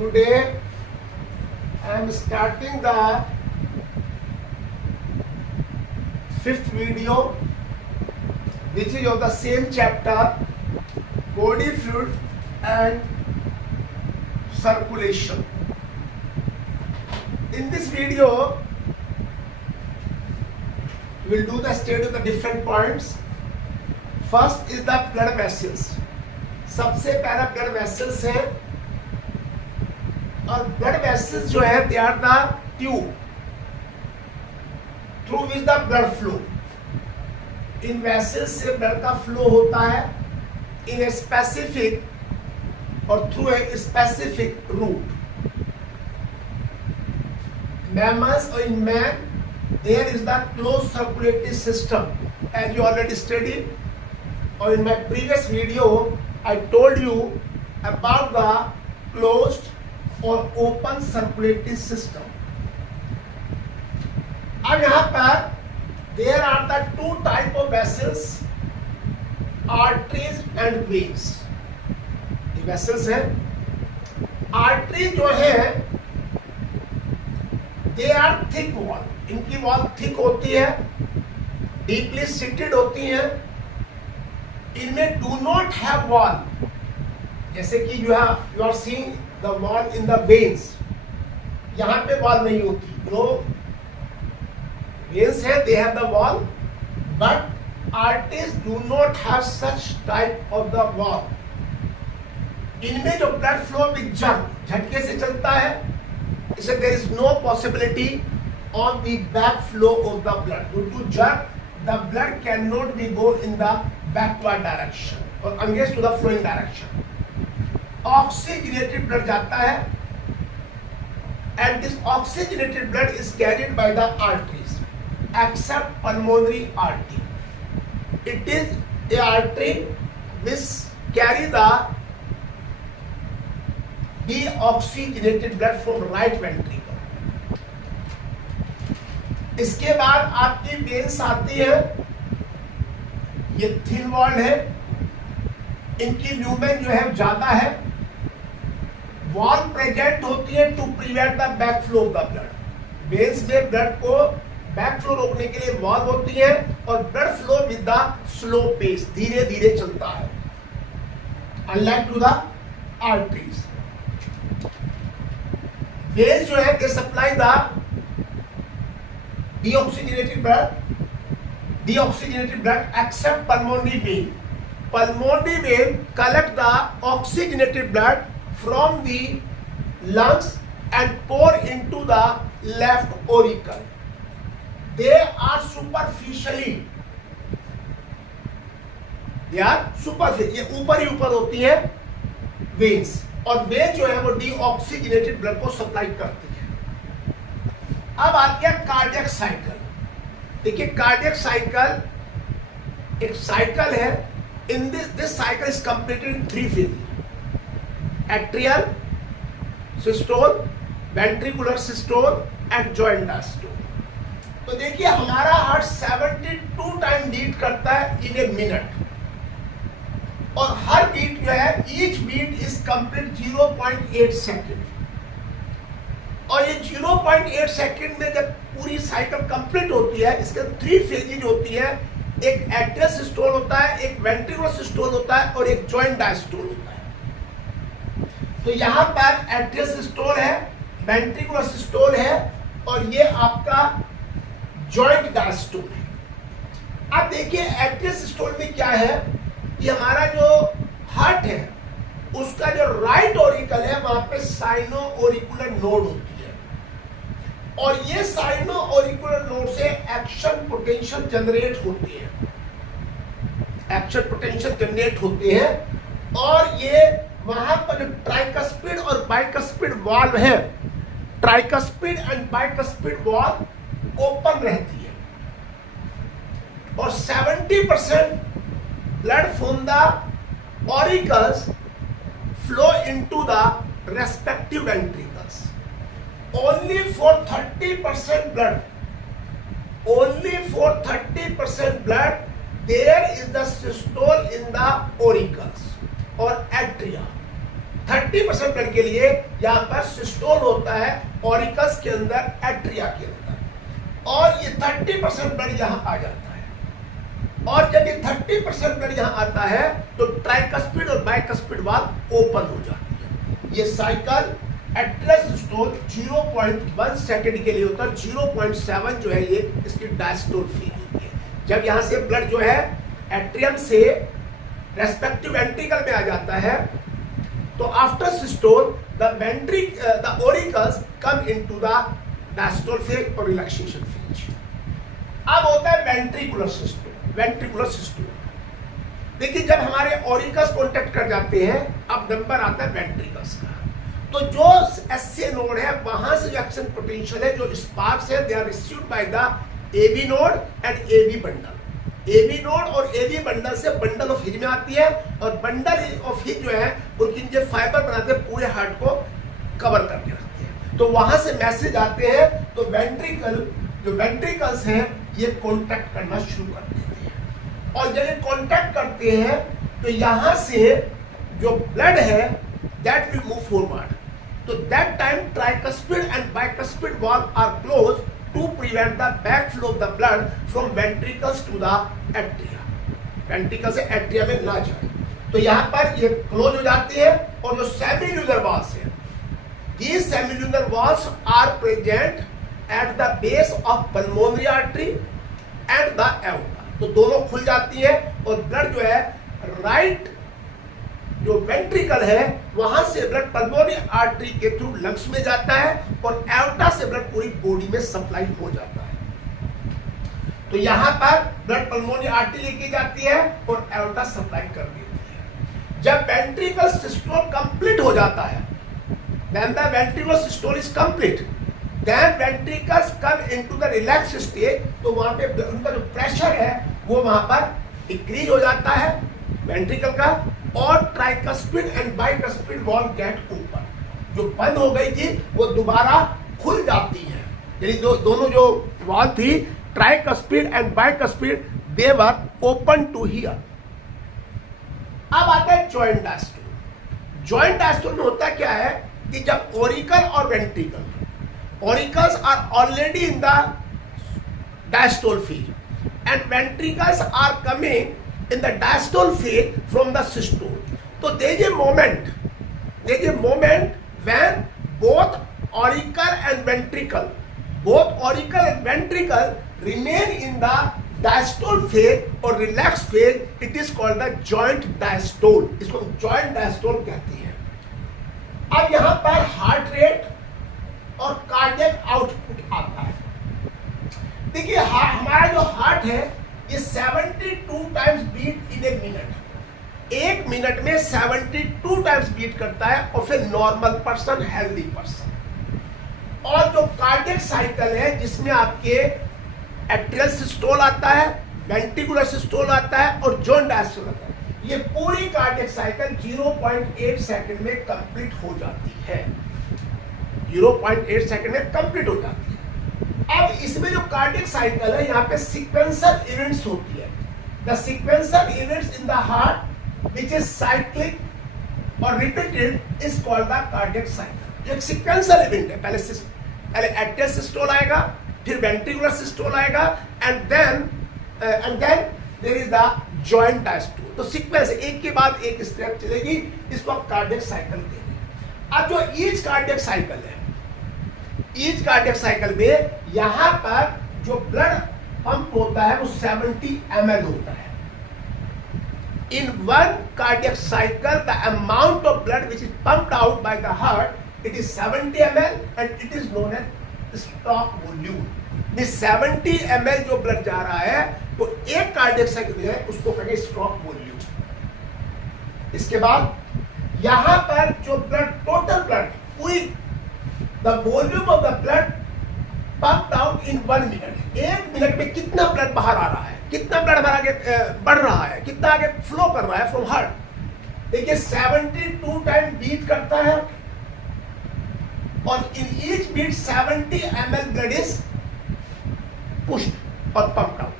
Today I am starting the fifth video, which is of the same chapter, body fluid and circulation. In this video, we will do the study of the different points. First is the blood vessels. सबसे पहला blood vessels है, और blood vessels जो है they are the tube through which the blood flow. इन vessels से blood का flow होता है इन ए स्पेसिफिक और through a specific route. Mammals और in man there is the close circulatory system as you already studied, और in my previous video I told you about the closed or open circulatory system. अब यहाँ पर there are the two type of vessels, arteries and veins. ये vessels है. artery जो है they are thick wall. इनकी wall thick होती है, deeply seated होती है. इनमें डू नॉट हैव वॉल, जैसे कि you are seeing the wall in the veins. यहां पे वॉल नहीं होती. जो वेन्स है they have the wall, but arteries do not have such type of the wall. इनमें जो ब्लड फ्लो विद झटके से चलता है, इससे there is no possibility on the back flow of the blood. Due to jerk the blood cannot be go in the backward direction or against to the flowing direction. Oxygenated blood जाता है, and this oxygenated blood is carried by the arteries except pulmonary artery. It is a artery which carry the deoxygenated blood from right ventricle. इसके बाद आपकी veins आती है. ये thin wall है, इनकी ल्यूमेन जो है ज्यादा है. वॉल प्रेजेंट होती है to prevent the back flow of the blood. Veins में ब्लड को बैक फ्लो रोकने के लिए वॉल होती है, और blood flow with the slow pace, धीरे धीरे चलता है, unlike to the arteries. Veins जो है they supply the deoxygenated blood except pulmonary vein. Pulmonary vein collect the oxygenated blood from the lungs and pour into the left auricle. They are superficially, ये ऊपर ही ऊपर होती है veins, और वे जो है वो deoxygenated blood को सप्लाई करती है. अब आ गया कार्डियक साइकिल. देखिए कार्डियक साइकिल एक साइकिल है. In this cycle is completed in 3 phase: atrial systole, ventricular systole and joint diastole. तो देखिए हमारा हार्ट 72 टाइम बीट करता है इन ए मिनट, और हर बीट जो है each beat is complete 0.8 second. और ये 0.8 सेकेंड में जब पूरी साइकिल कंप्लीट होती है, इसके 3 फेजेज होती है. एक एट्रियल सिस्टोल होता है, एक वेंट्रिकुलर सिस्टोल होता है, और एक जॉइंट डायस्टोल होता है. तो यहाँ पर एट्रियल सिस्टोल है, वेंट्रिकुलर सिस्टोल है, और ये आपका जॉइंट डायस्टोल है. अब देखिए एट्रियल सिस्टोल में क्या है, ये हमारा जो हार्ट है उसका जो राइट ऑरिकल है वहां पे साइनो ऑरिकुलर नोड होती है, और ये साइनो ऑरिकुलर नोड से एक्शन पोटेंशियल जनरेट होती है. एक्शन पोटेंशियल जनरेट होते हैं, और ये वहां पर जो ट्राइकस्पिड और बाइकस्पिड वाल्व है, tricuspid and bicuspid valve open रहती है, और 70% blood from the auricles flow into the respective ventricles. Only for 30% blood, there is the systole in the auricles or atria. 30% blood के लिए यहाँ पर सिस्टोल होता है ऑरिकस के अंदर, एट्रिया के अंदर, और ये 30% ब्लड यहाँ आ जाता है। और जब ये 30% ब्लड यहाँ आता है तो ट्राइकस्पिड और बाइकस्पिड वाल्व ओपन हो जाती है। ये साइकिल एट्रियल सिस्टोल 0.1 सेकंड के लिए होता है, 0.7 जो है ये इसकी डायस्टोल फील होती है। जब यहाँ से ब्लड जो है एट्रियम से रेस्पेक्टिव वेंट्रिकल में आ जाता है तो after systole the auricles come into the diastole phase और रिलैक्सेशन फेज। अब होता है वेंट्रिकुलर सिस्टोल। वेंट्रिकुलर सिस्टोल देखिए, जब हमारे ऑरिकल्स कॉन्टेक्ट कर जाते हैं, अब नंबर आता है वेंट्रिकल्स का, तो जो एसए नोड है वहां से जो एक्शन पोटेंशियल है, जो स्पार्क्स है, they are received by the AB node and AB bundle. AB node और एबी बंडल से बंडल ऑफ हिज में आती है, और बंडल ऑफ हिज जो है उनकी जो फाइबर बनाते हैं पूरे हार्ट को कवर करके रखते हैं। तो वहां से मैसेज आते हैं, तो वेंट्रिकल जो वेंट्रिकल्स हैं ये कॉन्टैक्ट करना शुरू कर देते हैं, और जब ये कॉन्टैक्ट करते हैं तो यहां से जो ब्लड है दैट विल मूव फॉरवर्ड। तो that time tricuspid and bicuspid valve are close to prevent the backflow of the blood from ventricles to the atria। Ventricle से एट्रिया में ना जाए, तो यहाँ पर ये क्लोज हो जाती है। और जो सेमिल्यूनर वॉल्स है, these semilunar valves are present at the base of pulmonary artery and the aorta. तो दोनों खुल जाती है और ब्लड जो है राइट जो वेंट्रिकल है वहां से ब्लड पल्मोनरी आर्टरी के थ्रू लंग्स में जाता है, और एओर्टा से ब्लड पूरी बॉडी में सप्लाई हो जाता है। तो यहां पर ब्लड पल्मोनरी आर्टरी लेके जाती है और एओर्टा सप्लाई कर देती है। जब वेंट्रिकल सिस्टोल कंप्लीट हो जाता है, when the ventricular systole is complete, then ventricles come into the relaxed state। तो वहां पे उनका जो प्रेशर है वो वहां पर इंक्रीज हो जाता है वेंट्रिकल का, और tricuspid and bicuspid valve get open. जो बंद हो गई थी वो दोबारा खुल जाती है, यानी दोनों जो वॉल्व थी tricuspid and bicuspid they were open to here. अब आता है जॉइंट डायस्टोल। जॉइंट डायस्टोल में होता क्या है कि जब ऑरिकल और ventricle, auricles are already in the diastole field and ventricles are coming in the diastole phase from the systole। So there is a moment when both auricle and ventricle remain in the diastole phase or relaxed phase। It is called the joint diastole। इसको joint diastole कहते हैं। अब यहाँ पर heart rate और cardiac output आता है। देखिए हमारा जो हार्ट है ये 72 times beat in a minute, एक मिनट में 72 टाइम्स बीट करता है, और फिर नॉर्मल पर्सन, हेल्दी पर्सन। और जो कार्डियक साइकिल है जिसमें आपके एट्रियल सिस्टोल आता है, वेंट्रिकुलर सिस्टोल आता है और जॉइंट डायस्टोल आता है, ये पूरी कार्डियक साइकिल 0.8 सेकंड में कंप्लीट हो जाती है। 0.8 सेकंड में कंप्लीट हो जाती है। अब इसमें जो कार्डियक साइकिल है यहाँ पे सीक्वेंशियल इवेंट्स होती है। The sequential events in the heart which is cyclic और repeated is called the cardiac cycle. एक सीक्वेंशियल इवेंट है, पहले एट्रियल सिस्टोल आएगा, फिर वेंट्रिकुलर सिस्टोल आएगा, and then there is the joint diastole. तो सीक्वेंस एक के बाद एक स्टेप चलेगी, इसको आप कार्डियक साइकिल कहेंगे। अब जो ईच कार्डियक साइकिल है, ईच कार्डियक साइकिल में यहां पर जो ब्लड पंप होता है वो 70 ml होता है। In one cardiac cycle the amount of blood which is pumped out by the heart it is 70 ml and it is known as stock volume. This 70 ml जो ब्लड जा रहा है वो एक कार्डियक साइकिल है, उसको कहेंगे स्टॉक वॉल्यूम। इसके बाद यहां पर जो ब्लड, टोटल ब्लड, पूरी the volume of the blood pumped out in 1 minute। एक मिनट में कितना ब्लड बाहर आ रहा है, कितना ब्लड हमारा आगे बढ़ रहा है, कितना आगे फ्लो कर रहा है फ्रॉम हार्ट। देखिए 72 टाइम बीट करता है, और in each beat 70 ml blood is pushed और पंप्ड आउट।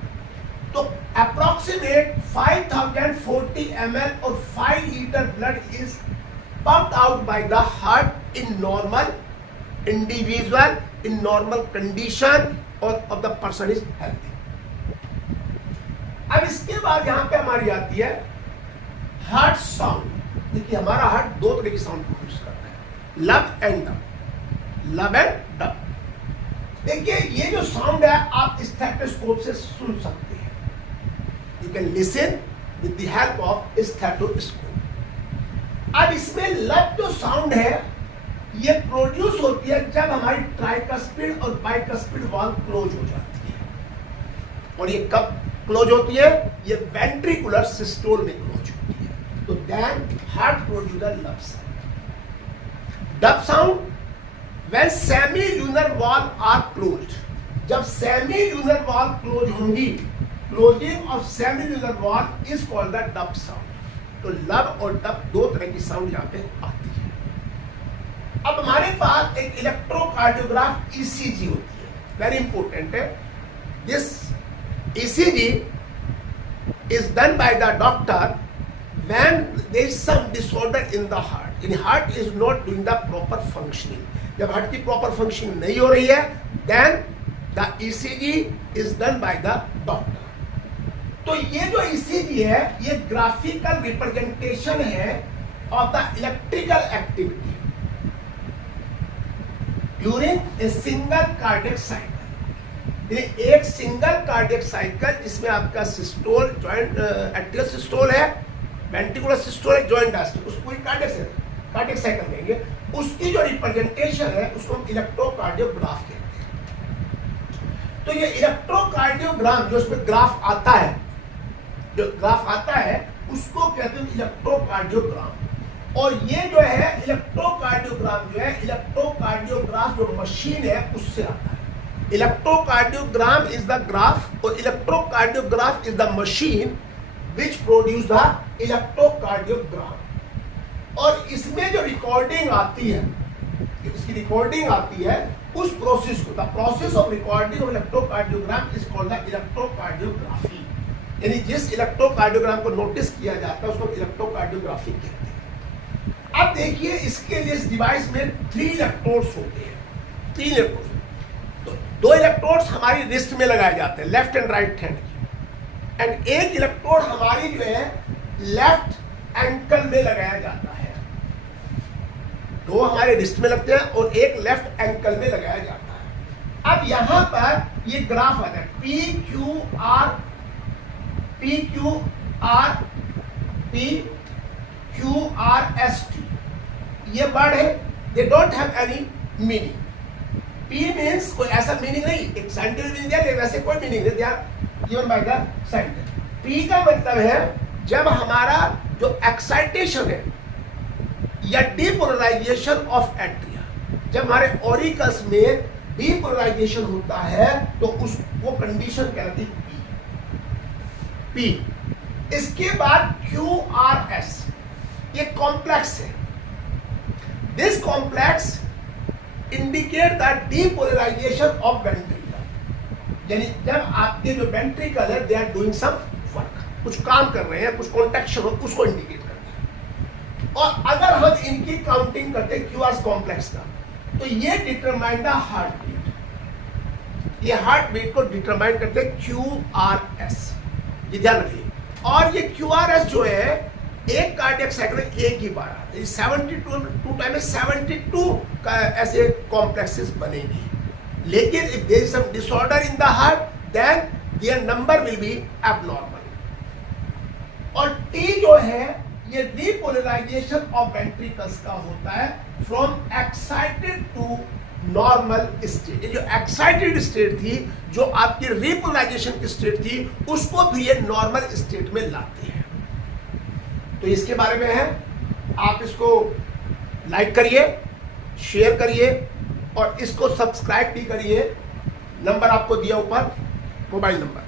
तो अप्रोक्सीमेट 5040 ml और 5 litre blood is pumped out by the heart in normal individual, in normal condition, or of the person is healthy. अब इसके बाद यहां पे हमारी आती है हार्ट साउंड। देखिए हमारा हार्ट दो तरह की साउंड प्रोड्यूस करता है, लब एंड डब, लब एंड डब। देखिए ये जो साउंड है आप स्टेथोस्कोप से सुन सकते हैं, you can listen with the help of stethoscope. अब इसमें लब जो साउंड है ये प्रोड्यूस होती है जब हमारी ट्राइकस्पिड और बाइकस्पिड वाल्व क्लोज हो जाती है। और ये कब क्लोज होती है? ये वेंट्रिकुलर सिस्टोल में क्लोज होती है। तो then heart produce the lub sound. Dub sound when semi lunar valve are closed. जब सेमी ल्यूनर वाल्व क्लोज होंगी, closing of semi lunar valve is called the dub sound. तो lub और dub दो तरह की साउंड यहां पे आती है। अब हमारे पास एक इलेक्ट्रोकार्डियोग्राफ ईसीजी होती है, वेरी इंपॉर्टेंट है। This ECG is done by the doctor when there is some disorder in the heart, in heart is not doing the proper functioning. जब हार्ट की प्रॉपर फंक्शनिंग नहीं हो रही है, then the ECG is done by the doctor. तो ये जो ECG है ये ग्राफिकल रिप्रेजेंटेशन है of the electrical activity during a single cardiac cycle. एक सिंगल कार्डियक साइकिल जिसमें आपका सिस्टोल, जॉइंट एट्रियल सिस्टोल है, वेंट्रिकुलर सिस्टोल है, जॉइंट डायस्टोल, उसको कार्डियक साइकिल कहेंगे। उसकी जो रिप्रेजेंटेशन है उसको हम इलेक्ट्रोकार्डियोग्राफ कहते हैं। तो ये इलेक्ट्रोकार्डियोग्राम जो इसमें ग्राफ आता है, जो ग्राफ आता है उसको कहते हैं इलेक्ट्रोकार्डियोग्राम। और ये जो है इलेक्ट्रोकार्डियोग्राम जो है, इलेक्ट्रोकार्डियोग्राफ जो मशीन है उससे आता है। इलेक्ट्रोकार्डियोग्राम इज द ग्राफ और electrocardiograph is the machine which produce the electrocardiogram. और इसमें जो रिकॉर्डिंग आती है, इसकी रिकॉर्डिंग आती है उस प्रोसेस को, the process of recording of electrocardiogram is called the electrocardiography. यानी जिस इलेक्ट्रोकार्डियोग्राम को नोटिस किया जाता है उसको इलेक्ट्रोकार्डियोग्राफी कहते हैं। अब देखिए इसके लिए इस डिवाइस में 3 इलेक्ट्रोड्स होते हैं, 3 इलेक्ट्रोड्स। तो 2 इलेक्ट्रोड्स हमारी रिस्ट में लगाए जाते हैं, लेफ्ट एंड राइट हैंड की, एंड एक इलेक्ट्रोड हमारी जो है लेफ्ट एंकल में लगाया जाता है। 2 हमारे रिस्ट में लगते हैं और एक लेफ्ट एंकल में लगाया जाता है। अब यहां पर ये ग्राफ आता है PQRST। ये वर्ड है, they don't have any meaning. P means कोई ऐसा मीनिंग नहीं, एक साइंटिफिक मीनिंग है, वैसे कोई मीनिंग नहीं, they are given by the scientist. P का मतलब है जब हमारा जो एक्साइटेशन है या डीपोलराइजेशन ऑफ एट्रिया, जब हमारे ऑरिकल्स में डीपोलराइजेशन होता है तो उस वो कंडीशन कहलाती है P। इसके बाद QRS, ये कॉम्प्लेक्स है। This complex indicate the depolarization of ventricle. यानी जब आपके जो वेंट्रिकल है they are doing some work, कुछ काम कर रहे हैं, कुछ कॉन्ट्रैक्शन हो, उसको इंडिकेट करते हैं। और अगर हम इनकी काउंटिंग करते हैं QRS कॉम्प्लेक्स का, तो ये डिटरमाइन द हार्ट बीट। ये हार्ट बीट को डिटरमाइन करते हैं QRS, ये ध्यान रखिए। और ये QRS जो है एक कार्डियक साइकिल में एक ही बार आता है। 72 टाइम में 72 का ऐसे कॉम्प्लेक्सेस बनेंगे। लेकिन if there is some disorder in the heart then their number will be abnormal. और T जो है ये डीपोलराइजेशन ऑफ वेंट्रिकल्स का होता है from excited to normal state. ये जो एक्साइटेड स्टेट थी, जो आपकी रिपोलराइजेशन की स्टेट थी, उसको भी ये नॉर्मल स्टेट में लाते हैं। तो इसके बारे में है, आप इसको लाइक करिए, शेयर करिए और इसको सब्सक्राइब भी करिए। नंबर आपको दिया ऊपर, मोबाइल नंबर।